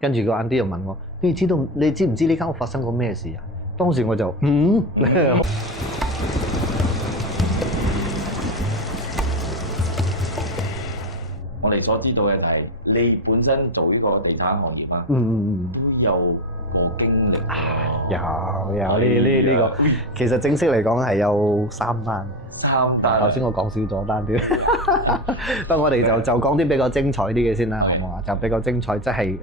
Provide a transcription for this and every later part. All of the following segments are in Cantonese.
跟住個 Auntie 又問我：你知唔知呢間屋發生過咩事啊？當時我就我哋所知道嘅就係你本身做呢個地產行業啊，都有個經歷有呢個，其實正式嚟講係有3單。3單。頭先我講少咗單啲，不過我哋就講啲比較精彩啲嘅先啦，好唔好啊？就比較精彩，即係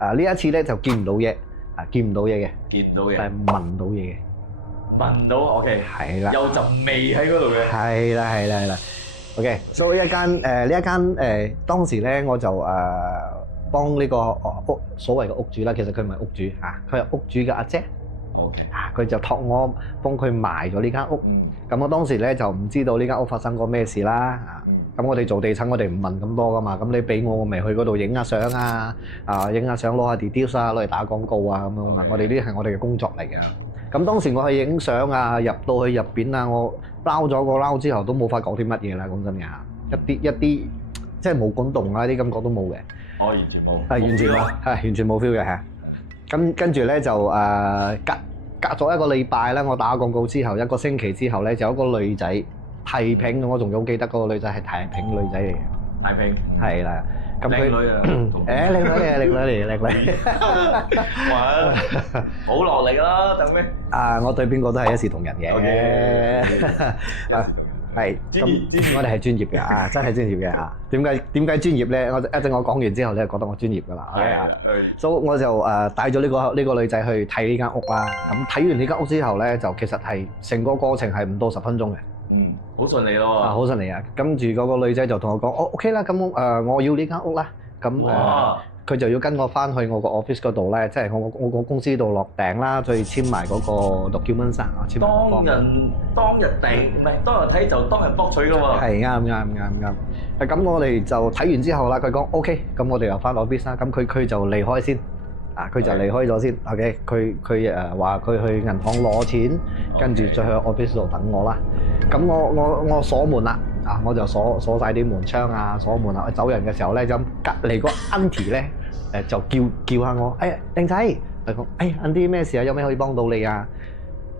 呢一次咧就見唔到嘢，見唔到嘢嘅，見到嘢，但係聞到嘢嘅，聞到 OK，係啦，有陣味喺嗰度嘅，係啦。OK，所以呢一間當時咧我就幫呢個屋所謂嘅屋主啦，其實佢唔係屋主嚇，佢係屋主嘅阿姐。OK，佢就託我幫佢賣咗呢間屋。咁我當時咧就唔知道呢間屋發生過咩事啦。咁我哋做地產，我哋唔問咁多噶嘛。咁你俾我咪去嗰度影下相啊，影下相攞下 details 啊，攞嚟打廣告啊咁樣嘛。我哋呢啲係我哋嘅工作嚟嘅。咁當時我去影相啊，入到去入邊啊，我撈咗個撈之後都冇法講啲乜嘢啦，講真嘅嚇，一啲即係冇感動啊啲感覺都冇嘅。我完全冇，係完全冇，係完全冇 feel 嘅嚇。跟住咧就隔咗1個禮拜啦，我打廣告之後1個星期之後咧，就有一個女仔太平，我仲好記得嗰個女仔係太平女仔嚟嘅。太平係啦，咁佢靚女啊，靚女嚟，靚女。哇，好落力啦，等咩？我對邊個都係一視同仁嘅。係，咁我哋係專業嘅真係專業嘅點解專業咧？一陣我講完之後，你就覺得我專業㗎啦。所以我就帶咗呢個女仔去睇呢間屋啦。咁睇完呢間屋之後咧，就其實係成個過程係唔到10分鐘嘅。好順利咯。好順利啊！跟住嗰個女仔就同我講：OK 啦，咁我要呢間屋啦。咁佢就要跟我翻去我個 office 嗰度咧，即係我個公司度落訂啦，再簽埋嗰個 document 啊，簽埋個 form。當日訂唔係當日睇就當日博取㗎嘛。係啱。咁我哋就睇完之後啦，佢講 OK，咁我哋又翻 office 啦。咁佢就離開先，佢就離開咗先。OK，佢話佢去銀行攞錢，跟住再去 office 度等我啦。咁我鎖門啦。我就鎖曬啲門窗啊，鎖門啊。走人嘅時候咧，就隔離個 auntie 咧，就叫下我，靚仔，佢講，auntie 咩事啊？有咩可以幫到你啊？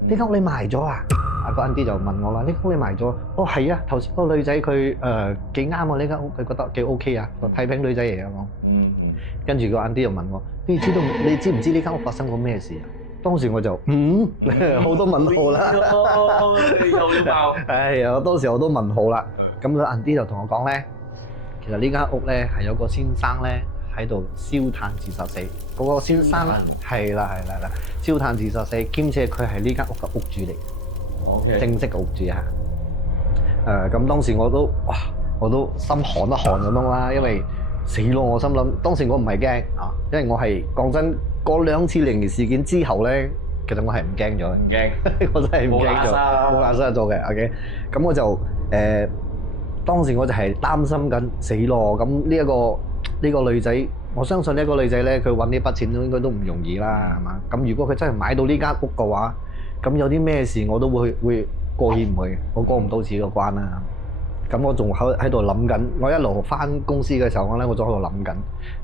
呢間屋你賣咗啊？個 auntie 就問我啦，呢間屋你賣咗？係啊，頭先個女仔佢幾啱啊，呢間屋佢覺得幾 OK 啊，個太平女仔嚟嘅我。跟住個 auntie 又問我，你知唔知呢間屋發生過咩事啊？當時我就好多問號啦，我當時我都問號啦。咁個 Auntie 就同我講咧，其實呢間屋咧係有個先生咧喺度燒炭自殺死。嗰個先生係啦，燒炭自殺死，兼且佢係呢間屋嘅屋主嚟，正式嘅屋主啊。咁當時我都心寒一寒咁樣啦，因為死咯！我心諗當時我唔係驚因為我係講真。嗰2次靈異事件之後咧，其實我係唔驚咗嘅。唔驚，我真係唔驚咗，冇垃圾做嘅。OK，咁我就當時我就係擔心緊死咯。咁呢個女仔，我相信呢個女仔咧，佢揾呢筆錢應該都唔容易啦，係嘛？咁如果佢真係買到呢間屋嘅話，咁有啲咩事我都會過意唔去，我過唔到自己個關啦。咁我仲喺度諗緊，我一路翻公司嘅時候我仲喺度諗緊，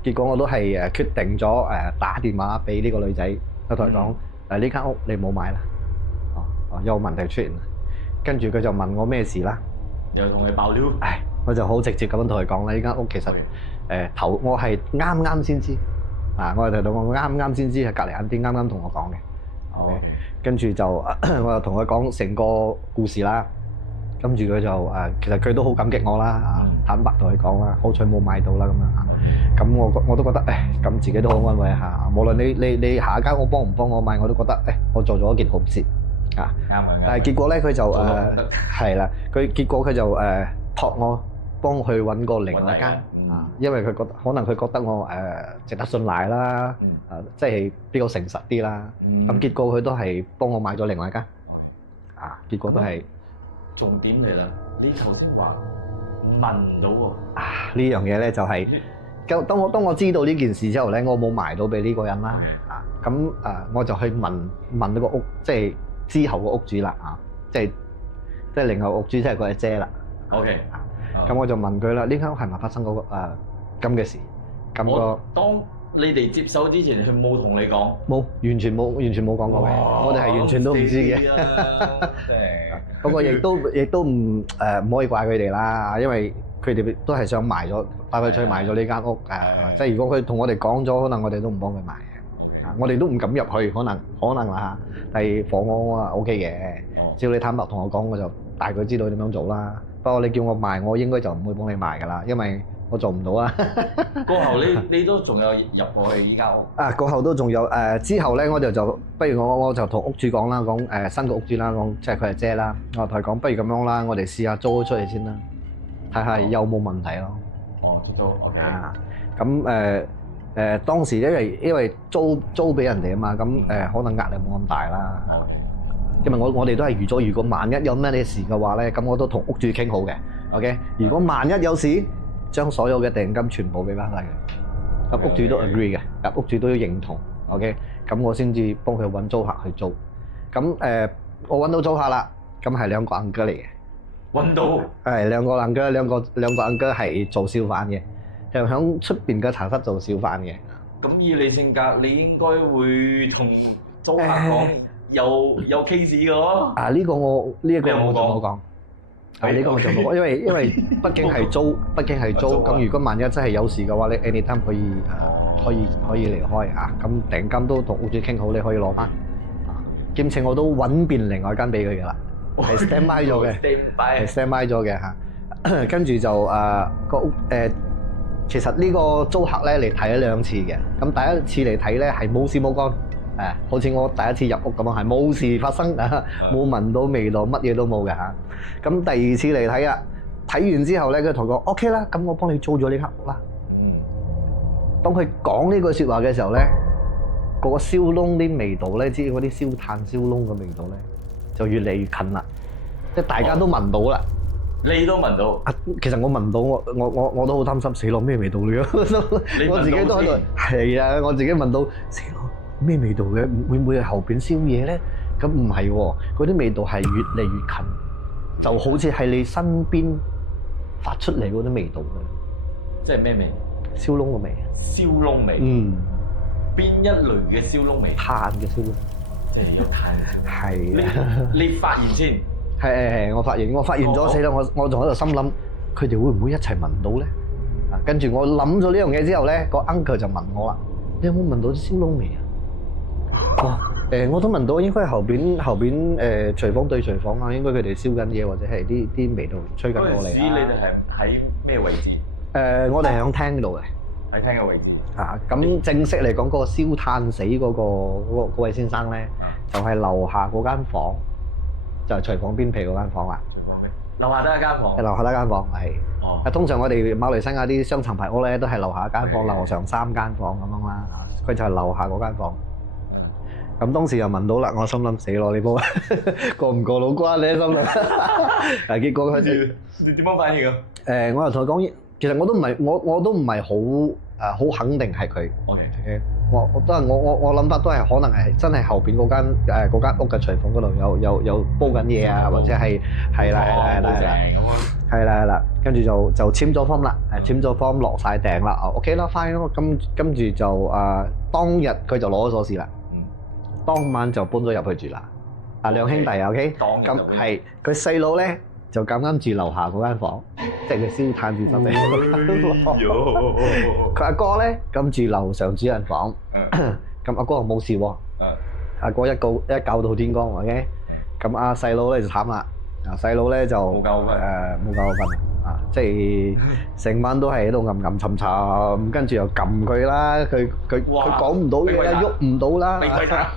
結果我都係決定咗打電話俾呢個女仔，我同佢講呢間屋你冇買啦，有問題出現，跟住佢就問我咩事啦，又同佢爆料，我就好直接咁樣同佢講啦，呢間屋其實我係啱先知，我係同我啱先知係隔離Auntie啱同我講嘅，跟住就我就同佢講成個故事啦。跟住佢就其實佢都好感激我啦，坦白同佢講啦，好彩冇買到啦咁樣。咁我都覺得咁自己都好安慰下。無論你下一間屋幫唔幫我買，我都覺得我做咗一件好事啊。啱。但係結果咧，佢就係啦，結果佢就託我幫佢揾個另外一間因為佢可能佢覺得我值得信賴啦，即係比較誠實啲啦。咁結果佢都係幫我買咗另外一間結果都係。重點嚟啦！你頭先話聞到喎呢樣嘢咧就係當我知道呢件事之後咧，我冇賣到俾呢個人啦咁我就去問呢個屋，即係之後個屋主啦即係另外屋主即係個阿姐啦。OK，咁我就問佢啦，呢間屋係咪發生嗰個咁嘅事？咁個你哋接手之前，佢冇同你講？冇，完全冇講過嘅，我哋係完全都唔知嘅。不過亦都唔可以怪佢哋啦，因為佢哋都係想賣咗，快快脆賣咗呢間屋即係如果佢同我哋講咗，可能我哋都唔幫佢賣嘅。我哋都唔敢入去，可能啦嚇。但係房屋啊 OK 嘅，只要你坦白同我講，我就大概知道點樣做啦。不過你叫我賣，我應該就唔會幫你賣㗎啦，因為我做唔到啊！過後你都仲有入過去依間屋？過後都仲有之後咧我就不如我就同屋主講啦，講新個屋主啦，講即係佢係姐啦，我同佢講不如咁樣啦，我哋試下租出去先啦，睇下有冇問題咯。哦，租 OK。咁當時因為租俾人哋啊嘛，咁可能壓力冇咁大啦。因為我哋都係預咗，如果萬一有咩事嘅話咧，咁我都同屋主傾好嘅。OK， 如果萬一有事，將所有嘅訂金全部俾翻晒佢，咁屋主都 agree 嘅，咁屋主都要認同。OK， 咁我先至幫佢揾租客去租。咁我揾到租客啦，咁係兩個阿哥嚟嘅。揾到？係兩個阿哥，兩個阿哥係做小販嘅，就響出邊嘅茶室做小販嘅。咁以你性格，你應該會同租客講有 case 嘅喎。呢個我就冇講。呢個我就冇，因為畢竟係租，咁如果萬一真係有事嘅話，你 anytime 可以離開啊。咁訂金都同屋主傾好，你可以攞翻。兼且我都揾遍另外間俾佢㗎啦，係 stand by 咗嘅，係 stand by 咗嘅嚇。跟住就個屋其實呢個租客咧嚟睇咗2次嘅。咁第一次嚟睇咧係冇事冇幹，好似我第一次入屋咁樣，係冇事發生啊，冇聞到味道，乜嘢都冇嘅嚇。咁第2次嚟睇啊，睇完之後咧，佢同我講 OK 啦，咁我幫你租咗呢間屋啦。當佢講呢句説話嘅時候咧，嗰個燒燶啲味道咧，即係嗰啲燒炭燒燶嘅味道咧，就越嚟越近啦，即係大家都聞到啦。你都聞到？其實我聞到，我都好擔心，死咯咩味道嚟嘅？我自己都喺度，係啊，我自己聞到死咯咩味道嘅？會唔會係後邊燒嘢咧？咁唔係喎，嗰啲味道係越嚟越近，就好似喺你身邊發出嚟嗰啲味道嘅。即係咩味？燒燶嘅味。燒燶味。邊一類嘅燒燶味？炭嘅燒燶。即係有炭。係啊。你發現先？係，我發現咗死啦！我仲喺度心諗，佢哋會唔會一齊聞到咧？跟住我諗咗呢樣嘢之後咧，個 uncle 就問我啦：你有冇聞到啲燒燶味啊？我都聞到，應該係後邊廚房對廚房啊，應該佢哋燒緊嘢，或者係啲味道吹緊過嚟。嗰陣時你哋係喺咩位置？我哋係響廳度嘅。喺廳嘅位置。咁正式嚟講，嗰個燒炭死嗰位先生咧，就係樓下嗰間房。就係廚房邊皮嗰間房啦。樓下得一間房。係樓下得一間房，係。通常我哋馬來西亞啲雙層排屋咧，都係樓下一間房，樓上3間房咁樣啦。佢就係樓下嗰間房。咁當時又聞到啦，我心諗死咯，你波過唔過老關你心諗。結果佢就你點樣反應啊？我又同佢講，其實我都唔係好肯定係佢。我諗法都係可能係真係後邊嗰間屋嘅廚房嗰度有煲緊嘢啊，或者係啦，跟住就簽咗 form 啦，簽咗 form 落晒訂啦，OK 啦 fine 咯，咁跟住就當日佢就攞咗鎖匙啦，當晚就搬咗入去住啦，兩兄弟 OK， 咁係佢細佬咧就咁啱住樓下嗰間房，即係佢燒炭自殺死。佢阿哥咧咁住樓上主人房，咁阿哥又冇事喎。阿哥一覺到天光 ，OK。咁阿細佬咧就慘啦，細佬咧就冇覺瞓啊，即係成晚都係喺度暗沉沉，跟住又撳佢啦，佢講唔到嘢啦，喐唔到啦，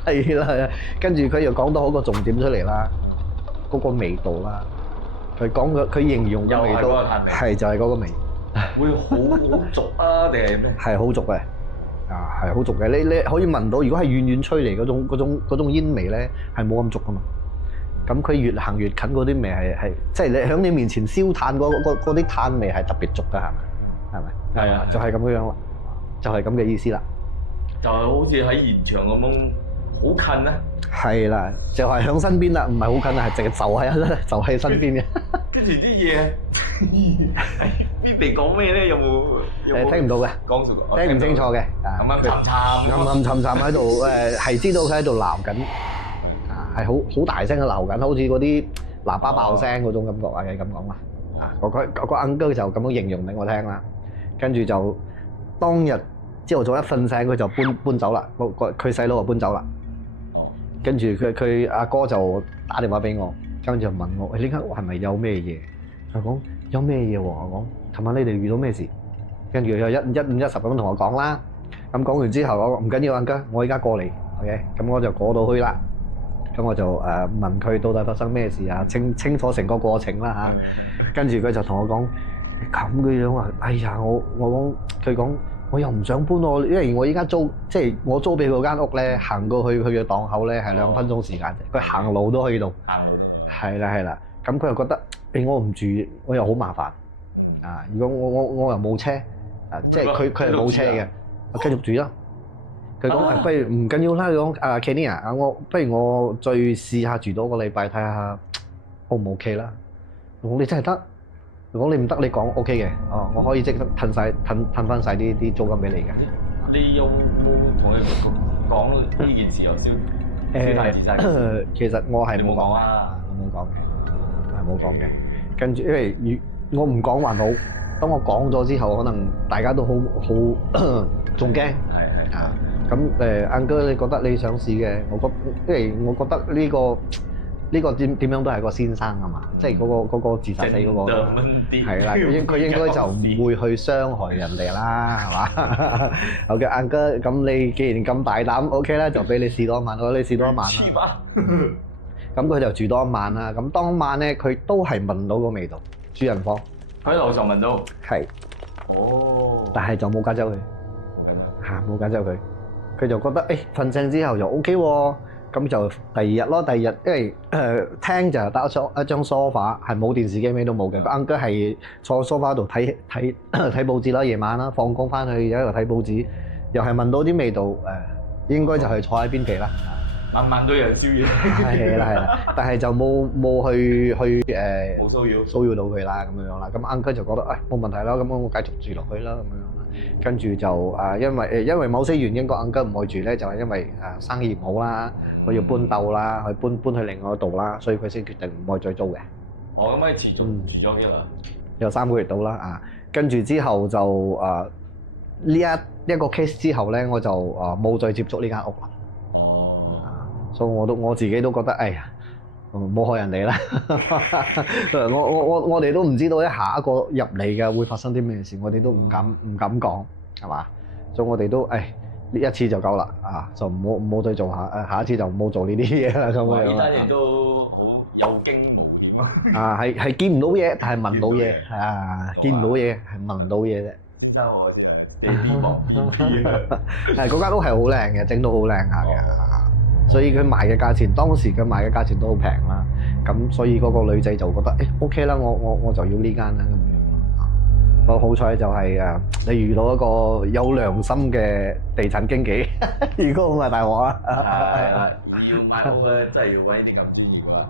係啦，跟住佢又講到好個重點出嚟啦，嗰個味道啦。佢形容嘅味道係就係嗰個味，會好濁啊定係咩？係好濁嘅，係好濁嘅。你可以聞到，如果係遠遠吹嚟嗰種煙味咧，係冇咁濁噶嘛。咁佢越行越近嗰啲味係即係你喺你面前燒炭嗰啲炭味係特別濁噶，係咪？係啊，就係咁樣啦，就係咁嘅意思啦。就係好似喺現場咁樣。好近啊！係啦，就係響身邊啦，唔係好近啊，係淨係就喺身邊嘅。跟住啲嘢必備講咩咧？有冇聽唔到嘅，講住聽唔清楚嘅。暗沉喺度係知道佢喺度鬧緊，係好大聲嘅鬧緊，好似嗰啲喇叭爆聲嗰種感覺啊！咁講啦，個 uncle 就咁樣形容俾我聽啦。跟住就當日朝頭早一瞓醒，佢就搬走啦。佢細佬就搬走啦。跟住佢阿哥就打電話俾我，跟住就問我：呢間屋係咪有咩嘢？佢講有咩嘢喎？我講琴晚你哋遇到咩事？跟住佢一五一十咁同我講啦。咁講完之後，我唔緊要，uncle，我而家過嚟 ，OK，咁我就過到去啦。咁我就問佢到底發生咩事啊？清楚成個過程啦嚇。跟住佢就同我講咁嘅樣啊！哎呀，我講佢講我又唔想搬喎，因為我依家租即係我租俾嗰間屋咧，行過去佢嘅檔口咧係2分鐘時間啫。佢行路都可以到。行路都係啦。咁佢又覺得我唔住，我又好麻煩。啊！如果我又冇車，即係佢係冇車嘅，我繼續住啦。佢講不如唔緊要啦。佢講Kenny啊，不如我再試下住多個禮拜睇下 O 唔 OK 啦。我講你真係得，如果你唔得，你講 OK 嘅，我可以即刻褪翻晒啲租金俾你嘅。你有冇同佢講呢件事又燒大自殺？其實我係冇講啊，我冇講嘅。跟住因為我唔講還好，當我講咗之後，可能大家都好仲驚。係啊。咁uncle，你覺得你想試嘅，因為我覺得呢個點樣都係個先生啊嘛，即係嗰個自殺死嗰個，係啦，佢應該就唔會去傷害人哋啦，係嘛？好嘅，uncle，咁你既然咁大膽 ，OK 啦，就俾你試多一晚，我你試多一晚啦。咁佢就住多一晚啦。咁當晚咧，佢都係聞到個味道，主人房。佢喺樓上聞到。係。哦。但係就冇趕走佢。冇趕走佢。佢就覺得瞓醒之後就 OK 喎，咁就第二日咯。第二日因為廳就得一張梳化，係冇電視機咩都冇嘅。uncle 係坐梳化度睇報紙啦，夜晚啦，放工翻去又喺度睇報紙，又係聞到啲味道應該就係坐喺邊皮啦。聞到有人燒嘢。係啦，但係就冇去冇騷擾到佢啦咁樣啦。咁 uncle 就覺得冇問題啦，咁我繼續住落去啦咁樣啦。跟住就因為某些原因個 uncle 唔愛住咧，就係因為生意唔好啦，佢要搬竇啦，佢搬去另外一度啦，所以佢先決定唔愛再租嘅。咁咪持續住咗幾耐？有3個月到啦啊！跟住之後就呢一個 case 之後咧，我就冇再接觸呢間屋啦。所以我自己都覺得，哎呀，冇害人哋啦。我哋都唔知道下一個入嚟嘅會發生啲咩事，我哋都唔敢講，係嘛？所以我哋都呢一次就夠啦，就唔好再做下一次就唔好做呢啲嘢啦。咁樣。呢單嘢都好有驚無險啊！係見唔到嘢，但係聞到嘢，見唔到嘢係聞到嘢啫。先生我啲係地薄天偏啊！嗰間屋係好靚嘅，整到好靚下嘅。所以佢賣嘅價錢，當時佢賣嘅價錢都好平啦。咁所以嗰個女仔就覺得OK 啦，我就要呢間啦咁樣咯。不過好彩就係你遇到一個有良心嘅地產經紀，如果唔係大鑊啊！係要買屋咧，真係要揾啲咁專業啦。